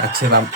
Kaçıram.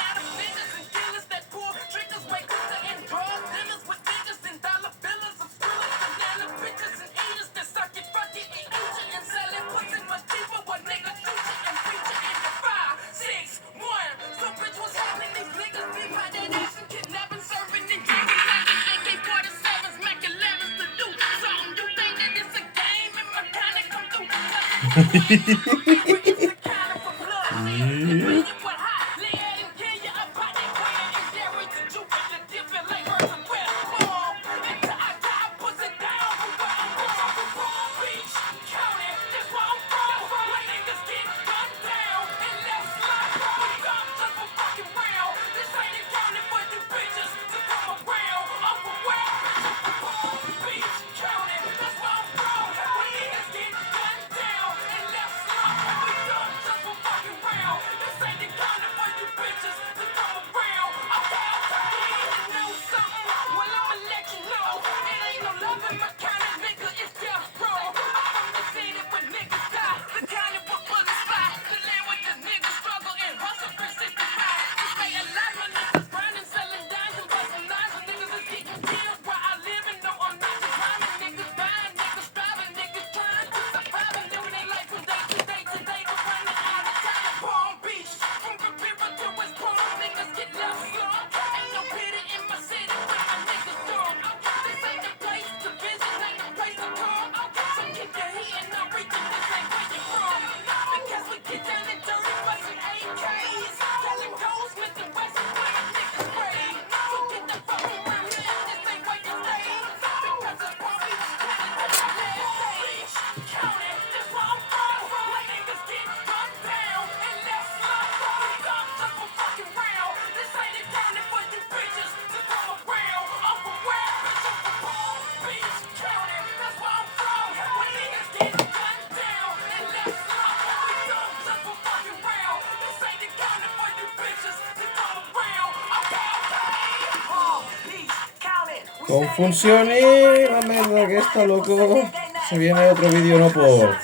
Confusione, la merda aquesta, loco. Se viene otro vídeo no por...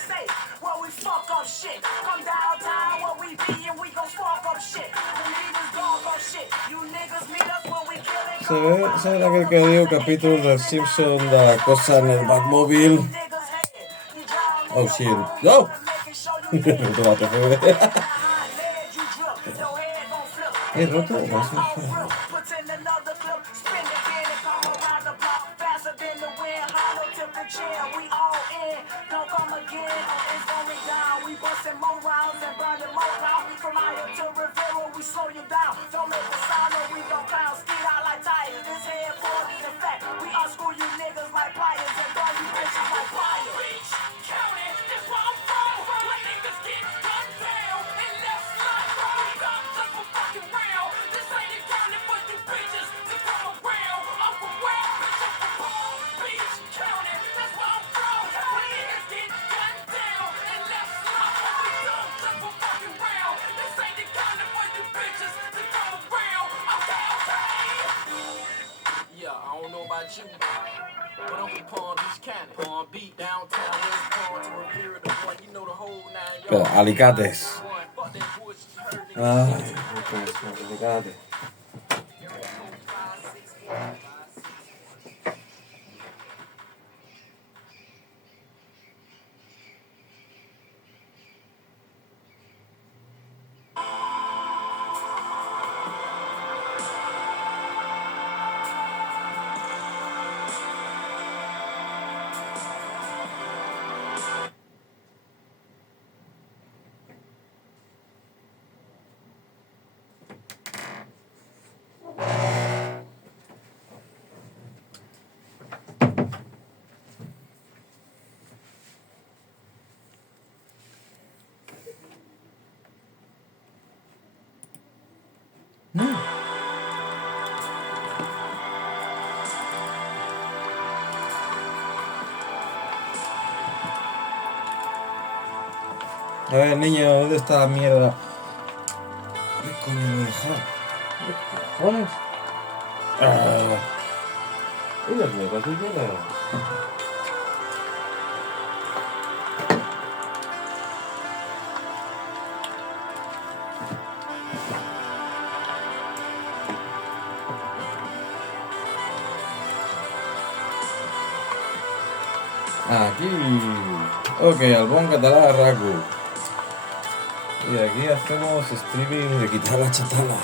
Se ve aquel que digo capítol dels Simpson de la cosa en el Batmóvil. Oh shit. No! Tomate, fue. He roto las Pero, alicates. Ay, alicates. A ver, niño, ¿dónde está la mierda? ¿Qué coño lo he dejado? ¿Qué cojones? Ah. ¿Y las nuevas de mierda? Aquí. Ok, Albón Catalá Raku. Y aquí hacemos streaming de quitar la chatala.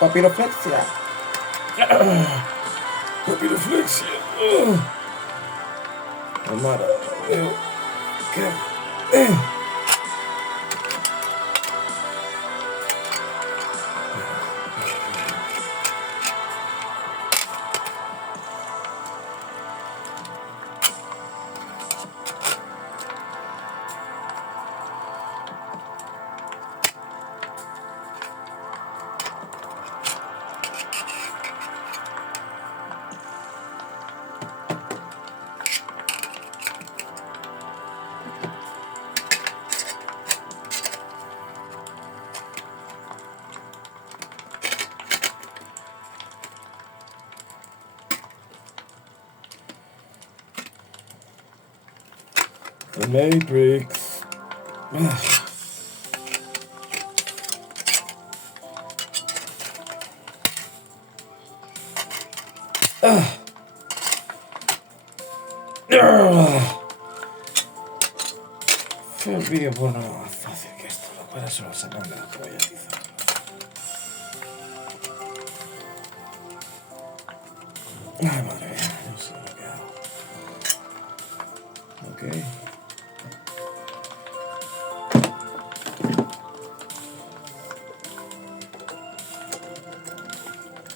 Papiroflexia. Papiroflexia. Amara. ¿Qué? The Matrix. Fue el vídeo porno más fácil que esto, lo cual solo sacan de la polla, tío. Ay, madre mía, no sé lo que hago. Ok.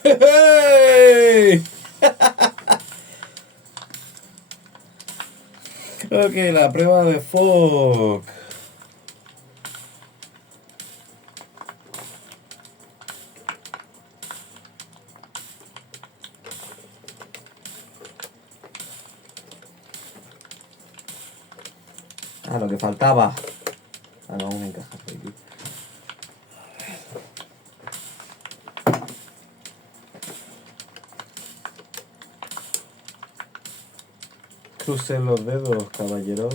¡Hey! Ok, la prueba de Fogg. Ah, lo que faltaba. Ah, no, aún encaja por aquí. Crucen los dedos, caballeros.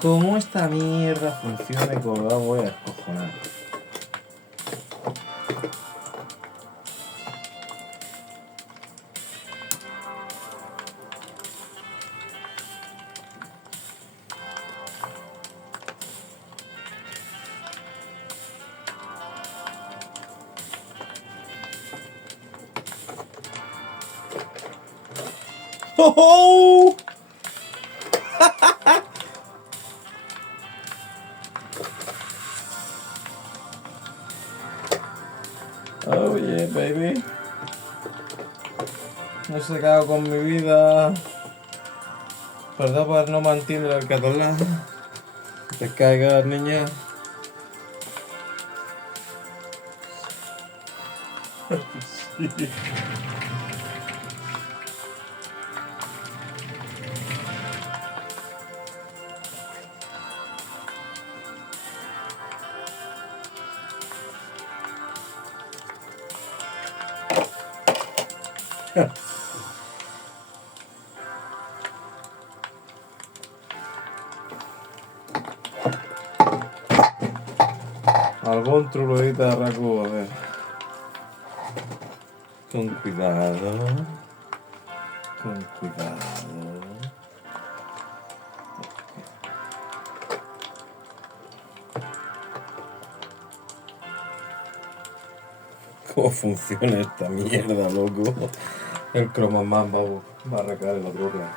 Cómo esta mierda funciona y cómo la voy a descojonar. ¡Oh, oh! Oh yeah, baby. No sé qué hago con mi vida. Perdón por no mantener el catalán. Te caigas, niña. Sí. Algún truludita de Raku, a ver. Con cuidado. Con cuidado. ¿Cómo funciona esta mierda, loco? El croma más va a recaer en la boca.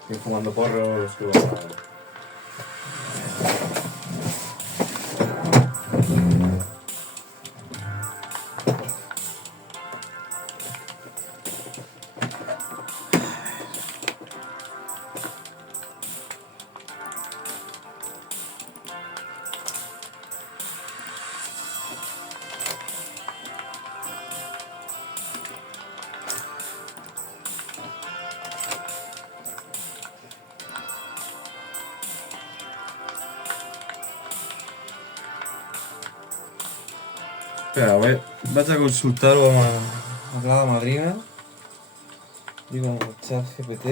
Estoy fumando porros. Espera, vaig a consultar-ho amb la madrina. Digo amb el xat GPT.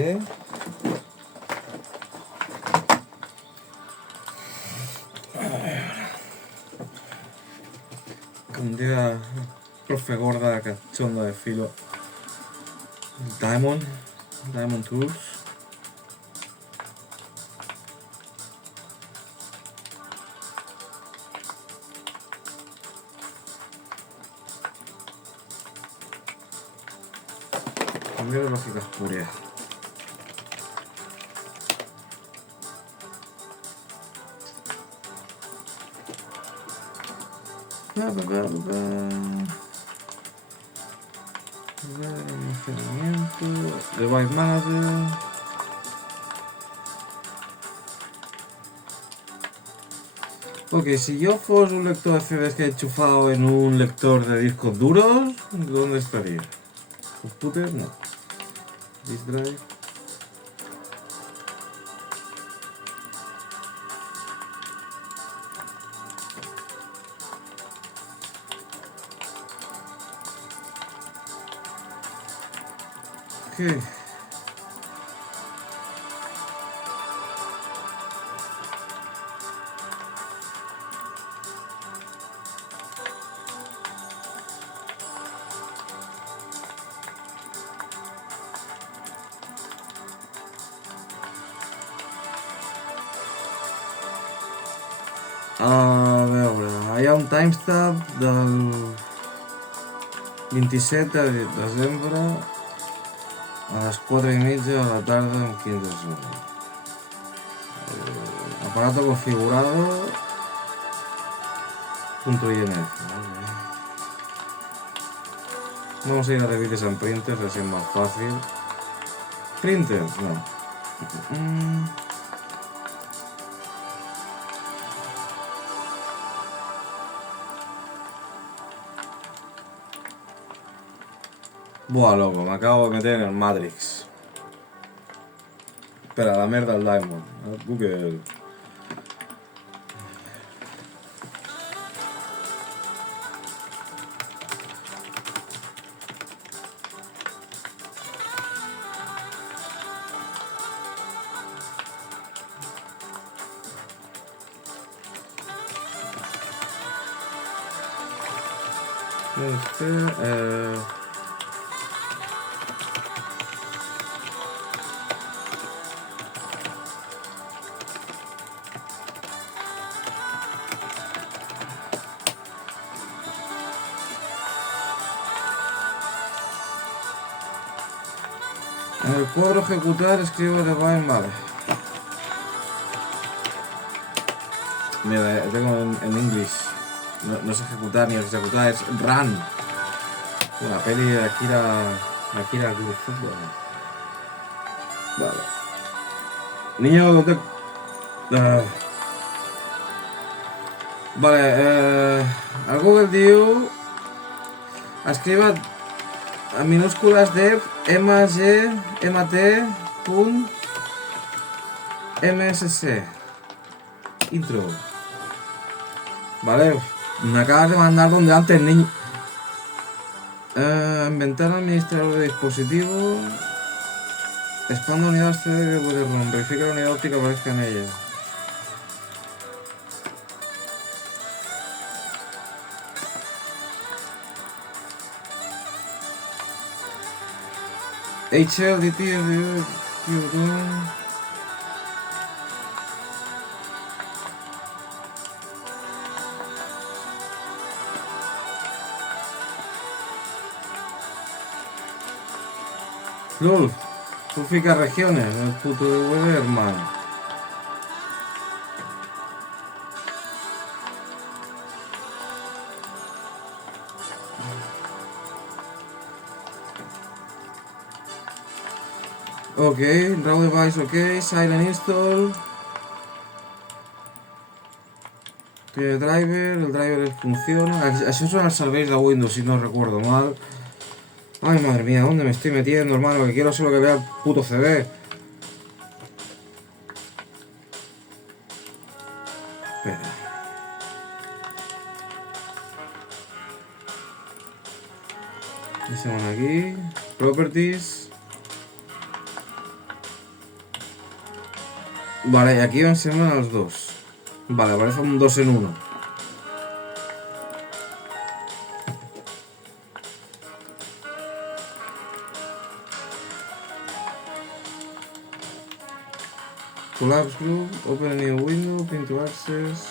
Com diga profe gorda cachonda de filo. Diamond Tools. Cambio de lógica espuria. Almacenamiento. Device Manager. Ok, si yo fuese un lector de CDs que he enchufado en un lector de discos duros, ¿dónde estaría? Computer, no. Disk drive. Ok. A veure, hi ha un timestamp del 27 de desembre a les 4:30 de la tarda amb 15 segons. Aparato configurado .inf. Vamos a ir a revites en printers, así es más fácil. Printers, no. Buah, loco, me acabo de meter en el Matrix. Espera, la merda del Diamond. Google. En el cuadro ejecutar escribo de Vine, vale. Mira, tengo en inglés. No es ejecutar ni ejecutar, es run. La peli de Akira Kurosawa. Vale. Niño, ¿dónde? Vale, al Google diu escriba en minúsculas dev msc intro. Vale, me acabas de mandar donde antes, niño. Inventar administrador de dispositivo. Expanda unidad CD de CD-ROM. Verifica la unidad óptica que aparezca en ella. HLDT LOL, tú ficas regiones, el puto de Weatherman. Ok, raw device ok, silent install. Tiene driver, el driver funciona. Así son los serveis de Windows, si no recuerdo mal. Ay, madre mía, ¿dónde me estoy metiendo, hermano? Que quiero solo que vea el puto CD. Espera. Hacemos aquí. Properties. Vale, y aquí van siendo los dos. Vale, parece un 2 en 1. Collapse group, open a new window, pin to access.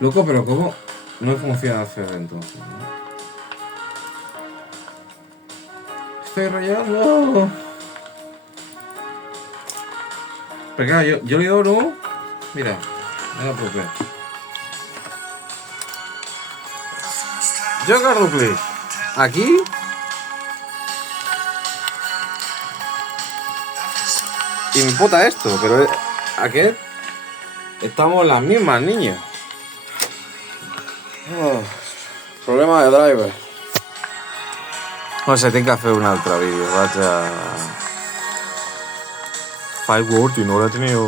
Loco, pero ¿cómo no funciona hacer entonces? ¿No? Estoy rayando. Pero claro, yo le digo no. Mira, mira por qué. Yo cargo clic. Aquí. Y me puta esto, pero aquí estamos las mismas, niñas. Oh, problema de driver. No sé, tiene que hacer un altre vídeo, vaig a... Fireword i no l'ha tenido...